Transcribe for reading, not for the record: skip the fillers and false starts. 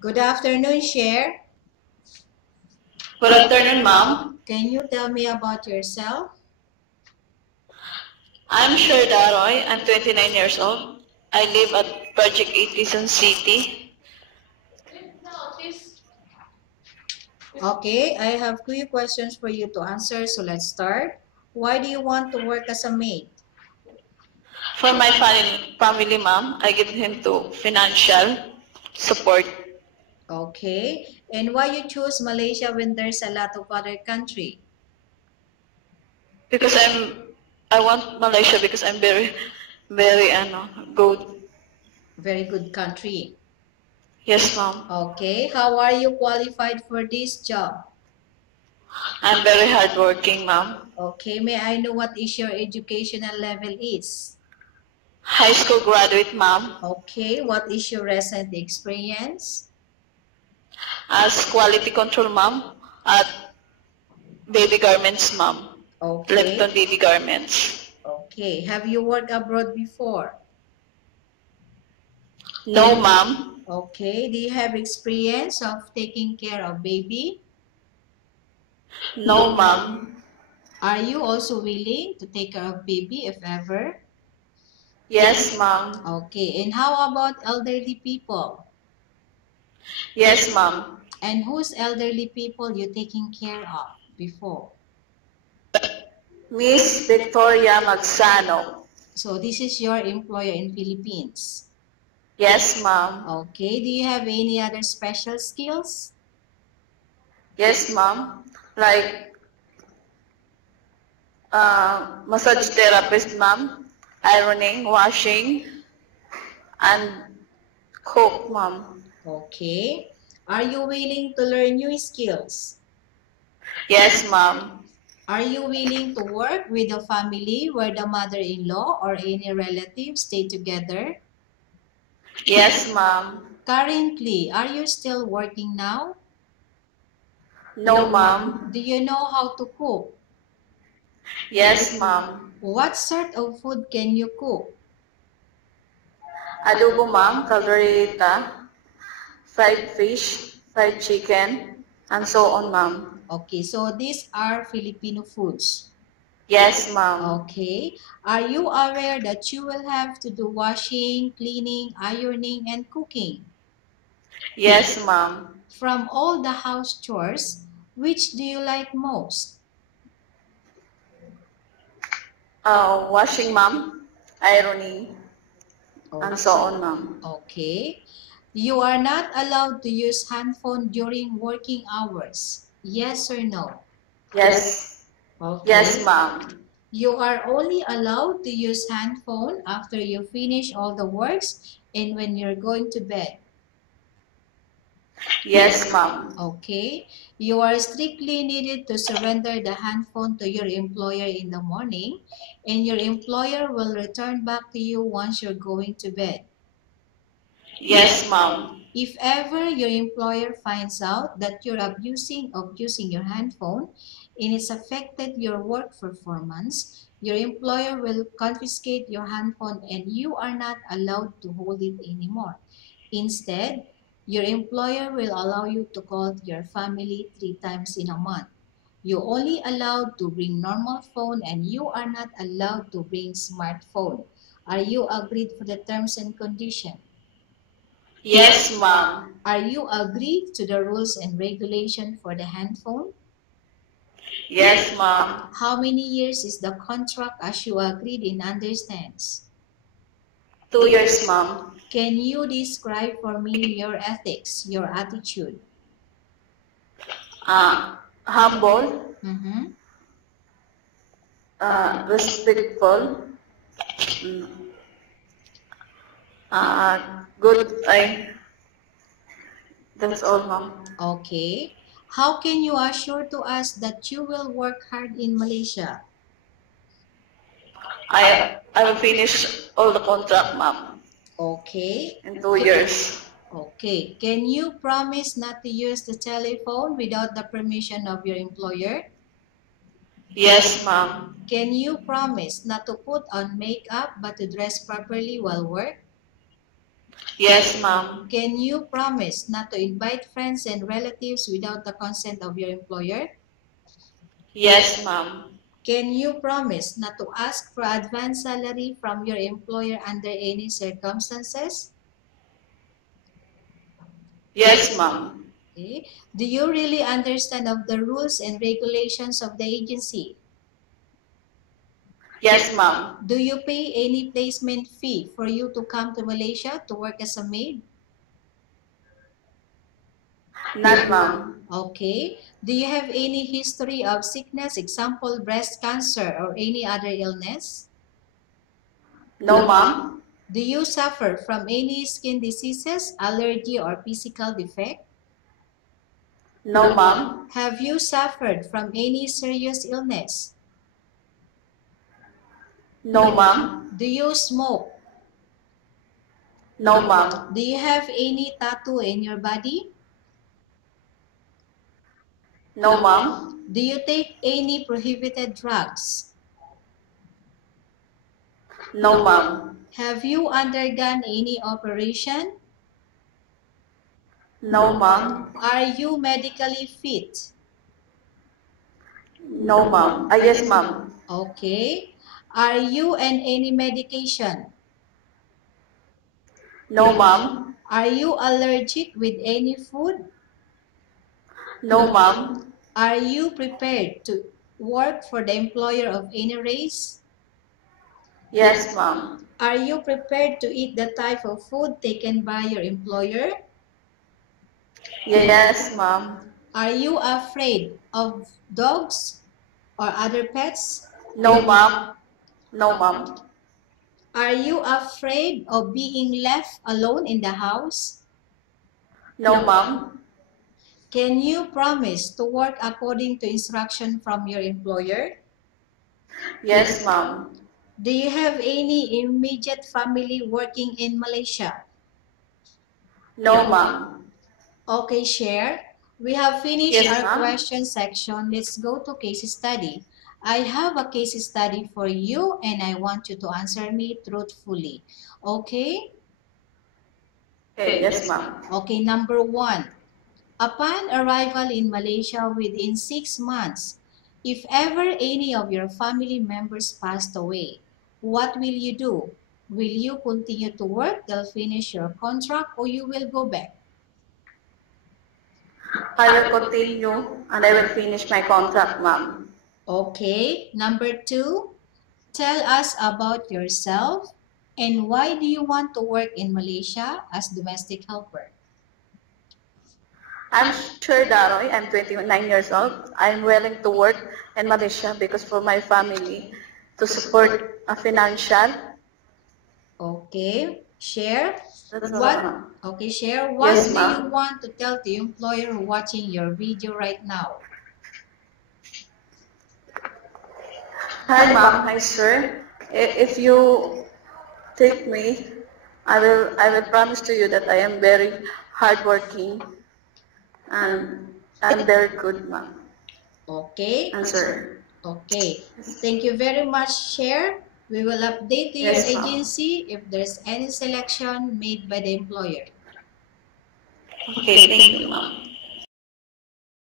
Good afternoon, Cher. Good afternoon, ma'am. Can you tell me about yourself? I'm Sher Daroy. I'm 29 years old. I live at Project 8 Quezon City. Okay, I have few questions for you to answer, so let's start. Why do you want to work as a maid? For my family, ma'am, I give him to financial support Okay, and why you choose Malaysia when there's a lot of other country? because I want Malaysia because I'm very good. Very good country. Yes, ma'am. Okay, how are you qualified for this job? I'm very hardworking, ma'am. Okay, may I know what is your educational level is? High school graduate, ma'am. Okay, what is your recent experience? As quality control, ma'am, at baby garments, ma'am. Okay. Lepton baby garments. Okay. Have you worked abroad before? No, ma'am. Okay. Do you have experience of taking care of baby? No, ma'am. Are you also willing to take care of baby if ever? Yes, ma'am. Okay. And how about elderly people? Yes, ma'am. And whose elderly people you taking care of before? Miss Victoria Magsano. So this is your employer in Philippines. Yes, ma'am. Okay. Do you have any other special skills? Yes, ma'am. Like massage therapist, ma'am. Ironing, washing, and cook, ma'am. Okay. Are you willing to learn new skills? Yes, ma'am. Are you willing to work with a family where the mother-in-law or any relative stay together? Yes, ma'am. Currently, are you still working now? No, ma'am. Do you know how to cook? Yes, ma'am. What sort of food can you cook? Adobo, ma'am. Caldereta. Fried fish. Fried chicken. And so on, ma'am. Okay, so these are Filipino foods. Yes, ma'am. Okay. Are you aware that you will have to do washing, cleaning, ironing, and cooking? Yes, ma'am. From all the house chores, which do you like most? Washing, ma'am. Ironing. And so on, ma'am. Okay. You are not allowed to use handphone during working hours. Yes or no? Yes. Okay. Yes, ma'am. You are only allowed to use handphone after you finish all the works and when you're going to bed. Yes, ma'am. Okay. You are strictly needed to surrender the handphone to your employer in the morning and your employer will return back to you once you're going to bed. Yes, ma'am. If ever your employer finds out that you're abusing of using your handphone and it's affected your work performance, your employer will confiscate your handphone and you are not allowed to hold it anymore. Instead, your employer will allow you to call your family 3 times in a month. You only allowed to bring normal phone and you are not allowed to bring smartphone. Are you agreed for the terms and condition? Yes, ma'am. Are you agreed to the rules and regulation for the handphone? Yes, ma'am. How many years is the contract as you agreed and understands? 2 years, ma'am. Can you describe for me your ethics, your attitude? Humble, Mm-hmm. respectful, mm, good. That's all, ma'am. Okay. How can you assure to us that you will work hard in Malaysia? I will finish all the contract, ma'am, Okay. in 2 years. Okay. Can you promise not to use the telephone without the permission of your employer? Yes, ma'am. Can you promise not to put on makeup but to dress properly while work? Yes, ma'am. Can you promise not to invite friends and relatives without the consent of your employer? Yes, ma'am. Can you promise not to ask for advance salary from your employer under any circumstances? Yes, ma'am. Okay. Do you really understand of the rules and regulations of the agency? Yes, ma'am. Do you pay any placement fee for you to come to Malaysia to work as a maid? Not, ma'am. Okay. Do you have any history of sickness, example breast cancer or any other illness? No, ma'am. Do you suffer from any skin diseases, allergy or physical defect? No, ma'am. Have you suffered from any serious illness? No, ma'am. Do you smoke? No, ma'am. Do you have any tattoo in your body? No, ma'am. Do you take any prohibited drugs? No, ma'am. Have you undergone any operation? No, ma'am. Are you medically fit? No, ma'am. Yes, ma'am. Okay. Are you on any medication? No, ma'am. Are you allergic with any food? No, ma'am. Are you prepared to work for the employer of any race? Yes, ma'am. Are you prepared to eat the type of food taken by your employer? Yes, ma'am. Are you afraid of dogs or other pets? No, ma'am. No, ma'am. Are you afraid of being left alone in the house? No, ma'am. Can you promise to work according to instruction from your employer? Yes, ma'am. Do you have any immediate family working in Malaysia? No, ma'am. Okay, share. We have finished Yes, our ma'am. question section. Let's go to case study. I have a case study for you and I want you to answer me truthfully. Okay? Okay, yes, ma'am. Okay, number 1. Upon arrival in Malaysia within 6 months, if ever any of your family members passed away, what will you do? Will you continue to work till finish your contract or you will go back? I will continue and I will finish my contract, ma'am. Okay, number 2, tell us about yourself and why do you want to work in Malaysia as domestic helper? I'm sure, Daroy. I'm 29 years old. I'm willing to work in Malaysia because for my family to support a financial. Okay, share. That's all, What? ma'am. Okay, share. What Yes, do you ma'am. want to tell the employer watching your video right now? Hi, ma'am. Hi, sir. If you take me, I will promise to you that I am very hardworking and I'm very good, ma'am. Okay. And sir. Okay. Thank you very much, share. We will update to your Yes, ma'am. agency if there's any selection made by the employer. Okay, thank you, ma'am.